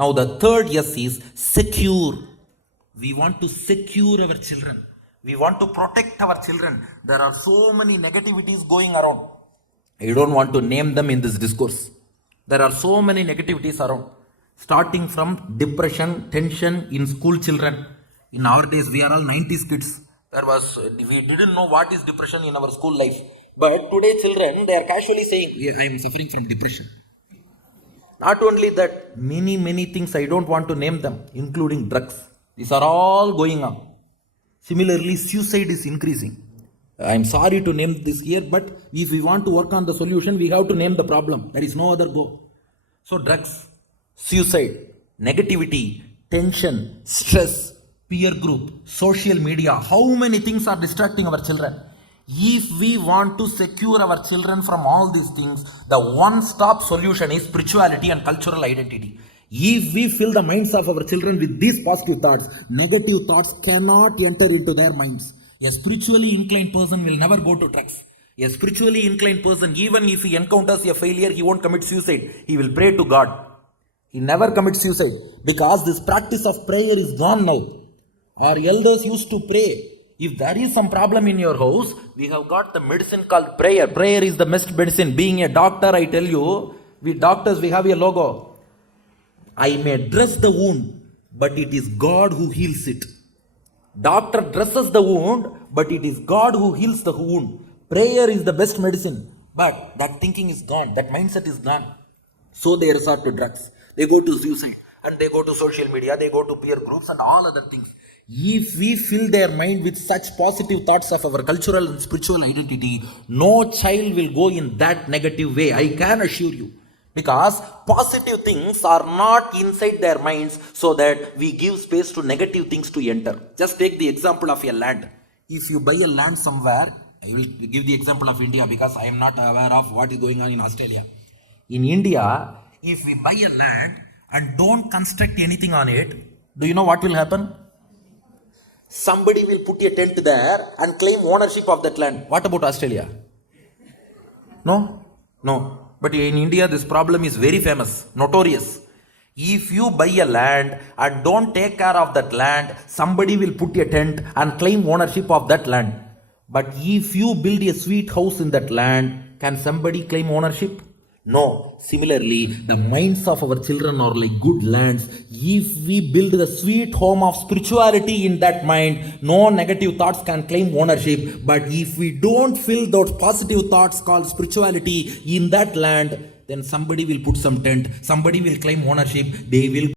Now the third S is secure. We want to secure our children. We want to protect our children. There are so many negativities going around. I don't want to name them in this discourse. There are so many negativities around. Starting from depression, tension in school children. In our days, we are all 90s kids. We didn't know what is depression in our school life. But today children, they are casually saying, yeah, I am suffering from depression. Not only that, many things I don't want to name them, including drugs. These are all going on. Similarly, suicide is increasing. I am sorry to name this here, but if we want to work on the solution, we have to name the problem. There is no other go. So drugs, suicide, negativity, tension, stress, peer group, social media, how many things are distracting our children? If we want to secure our children from all these things, the one-stop solution is spirituality and cultural identity. If we fill the minds of our children with these positive thoughts, negative thoughts cannot enter into their minds. A spiritually inclined person will never go to drugs. A spiritually inclined person, even if he encounters a failure, he won't commit suicide. He will pray to God. He never commits suicide because this practice of prayer is gone now. Our elders used to pray. If there is some problem in your house, we have got the medicine called prayer. Prayer is the best medicine. Being a doctor, I tell you, we doctors, we have a logo. I may dress the wound, but it is God who heals it. Doctor dresses the wound, but it is God who heals the wound. Prayer is the best medicine. But that thinking is gone. That mindset is gone. So they resort to drugs. They go to suicide. And they go to social media. They go to peer groups and all other things. If we fill their mind with such positive thoughts of our cultural and spiritual identity, no child will go in that negative way. I can assure you. Because positive things are not inside their minds so that we give space to negative things to enter. Just take the example of a land. If you buy a land somewhere, I will give the example of India because I am not aware of what is going on in Australia. In India, if we buy a land and don't construct anything on it, do you know what will happen? Somebody will put a tent there and claim ownership of that land. What about Australia? No? No. But in India, this problem is very famous, notorious. If you buy a land and don't take care of that land, somebody will put a tent and claim ownership of that land. But if you build a sweet house in that land, can somebody claim ownership? No. Similarly, the minds of our children are like good lands. If we build the sweet home of spirituality in that mind, no negative thoughts can claim ownership. But if we don't fill those positive thoughts called spirituality in that land, then somebody will put some tent, somebody will claim ownership, they will